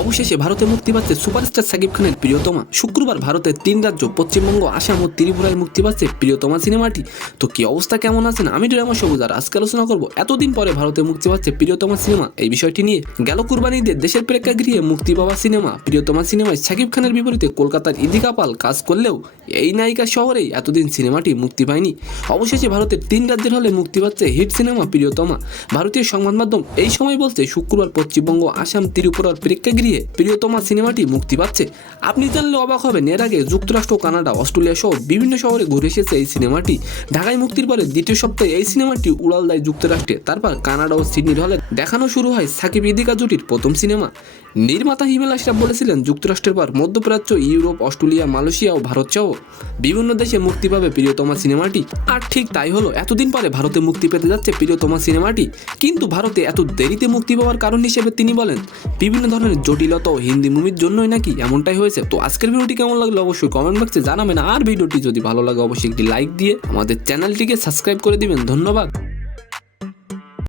অবশেষে ভারতে মুক্তি পাচ্ছে সুপারস্টার সাকিব খানের প্রিয়তমা। শুক্রবার ভারতের 3 রাজ্য পশ্চিমবঙ্গ, আসাম ও ত্রিপুরায় মুক্তি পাচ্ছে প্রিয়তমা সিনেমাটি। তো কি অবস্থা, কেমন আছেন? আমি ড্রামা সবুজ, আর আজকে আলোচনা করবো এতদিন পরে ভারতে মুক্তি পাচ্ছে প্রিয়তমা সিনেমা এই বিষয়টি নিয়ে। গেল কুরবানিদের দেশের প্রেক্ষাগৃহে মুক্তি পাওয়া সিনেমা প্রিয়তমা সিনেমায় সাকিব খানের বিপরীতে কলকাতার ইদিকা পাল কাজ করলেও এই নায়িকার শহরেই এতদিন সিনেমাটি মুক্তি পায়নি। অবশেষে ভারতের 3 রাজ্যের হলে মুক্তি পাচ্ছে হিট সিনেমা প্রিয়তমা। ভারতীয় সংবাদ মাধ্যম এই সময় বলছে শুক্রবার পশ্চিমবঙ্গ, আসাম, ত্রিপুরার প্রেক্ষাগৃহে প্রিয়তমা সিনেমাটি মুক্তি পাচ্ছে। আপনি জানলে অবাক হবেন, এর আগে যুক্তরাষ্ট্র, কানাডা, অস্ট্রেলিয়া সহ বিভিন্ন শহরে ঘুরে এসেছে এই সিনেমাটি। ঢাকায় মুক্তির পরে দ্বিতীয় সপ্তাহে এই সিনেমাটি উড়াল দেয় যুক্তরাষ্ট্রে। তারপর কানাডা ও সিডনির হলে দেখানো শুরু হয় সাকিব ইদিকা জুটির প্রথম সিনেমা। নির্মাতা হিমেল আশরাফ বলেছিলেন, যুক্তরাষ্ট্রের পর মধ্যপ্রাচ্য, ইউরোপ, অস্ট্রেলিয়া, মালয়েশিয়া ও ভারত সহ বিভিন্ন দেশে মুক্তি পাবে প্রিয়তমা সিনেমাটি। আর ঠিক তাই হলো, এতদিন পরে ভারতে মুক্তি পেতে যাচ্ছে প্রিয়তমা সিনেমাটি। কিন্তু ভারতে এত দেরিতে মুক্তি পাওয়ার কারণ হিসেবে তিনি বলেন, বিভিন্ন ধরনের জটিলতা ও হিন্দি মুভির জন্যই নাকি এমনটাই হয়েছে। তো আজকের ভিডিওটি কেমন লাগলো অবশ্যই কমেন্ট বক্সে জানাবেন। আর ভিডিওটি যদি ভালো লাগে অবশ্যই একটি লাইক দিয়ে আমাদের চ্যানেলটিকে সাবস্ক্রাইব করে দিবেন। ধন্যবাদ।